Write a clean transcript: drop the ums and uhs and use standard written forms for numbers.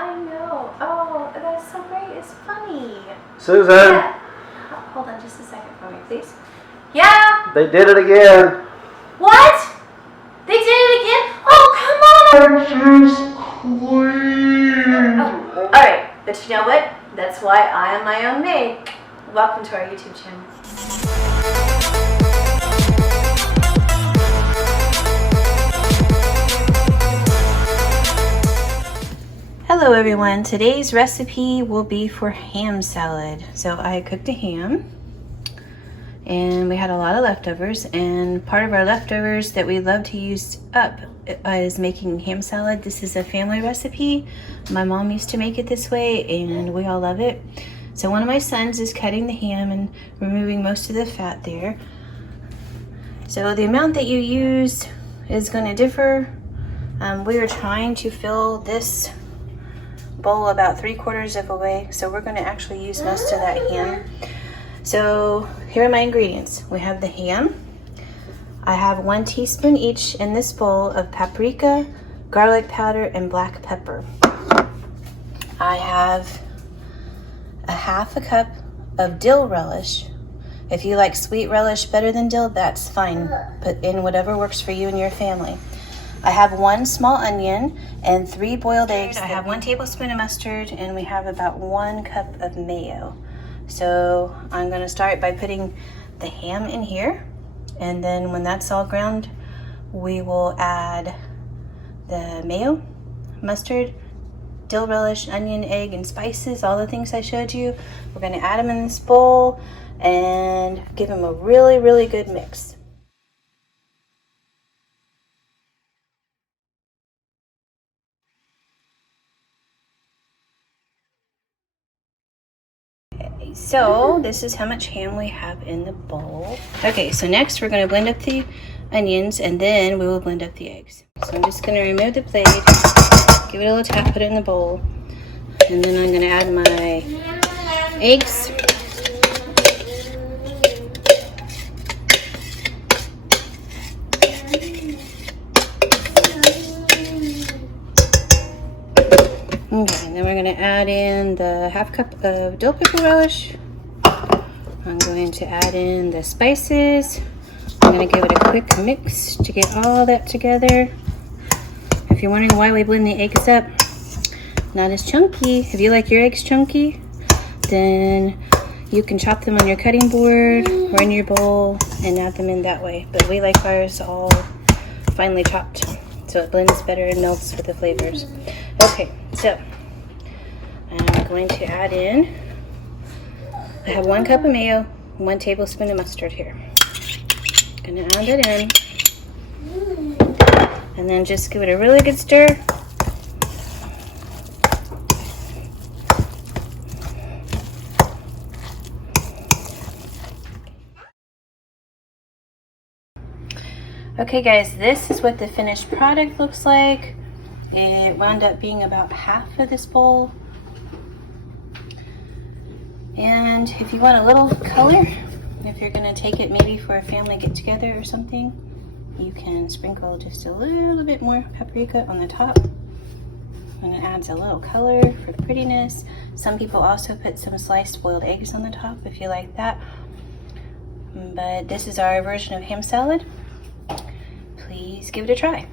I know. Oh, that's so great. It's funny. Susan! Yeah. Hold on just a second for me, please. Yeah? They did it again. What? They did it again? Oh, come on! She's clean. Oh, alright. But you know what? That's why I am my own maid. Welcome to our YouTube channel. Hello everyone, today's recipe will be for ham salad. So I cooked a ham and we had a lot of leftovers, and part of our leftovers that we love to use up is making ham salad. This is a family recipe. My mom used to make it this way and we all love it. So one of my sons is cutting the ham and removing most of the fat there. So the amount that you use is going to differ. We are trying to fill this bowl about 3/4 of a way, so we're going to actually use most of that ham. So here are my ingredients. We have the ham. I have 1 teaspoon each in this bowl of paprika, garlic powder, and black pepper. I have a 1/2 cup of dill relish. If you like sweet relish better than dill, that's fine. Put in whatever works for you and your family. I have 1 small onion and 3 boiled eggs. I have 1 tablespoon of mustard, and we have about 1 cup of mayo. So I'm going to start by putting the ham in here, and then when that's all ground, we will add the mayo, mustard, dill relish, onion, egg, and spices, all the things I showed you. We're going to add them in this bowl and give them a really, really good mix. So this is how much ham we have in the bowl. Okay, so next we're going to blend up the onions, and then we will blend up the eggs. So I'm just going to remove the plate, give it a little tap, put it in the bowl, and then I'm going to add my eggs. Okay, and then we're going to add in the 1/2 cup of dill pickle relish. I'm going to add in the spices. I'm going to give it a quick mix to get all that together. If you're wondering why we blend the eggs up, not as chunky. If you like your eggs chunky, then you can chop them on your cutting board or in your bowl and add them in that way. But we like ours all finely chopped, so it blends better and melts with the flavors. Okay, so I'm going to add in, I have 1 cup of mayo, 1 tablespoon of mustard here. Gonna add it in, and then just give it a really good stir. Okay guys, this is what the finished product looks like. It wound up being about half of this bowl. And if you want a little color, if you're going to take it maybe for a family get-together or something, you can sprinkle just a little bit more paprika on the top. And it adds a little color for prettiness. Some people also put some sliced boiled eggs on the top if you like that. But this is our version of ham salad. Please give it a try.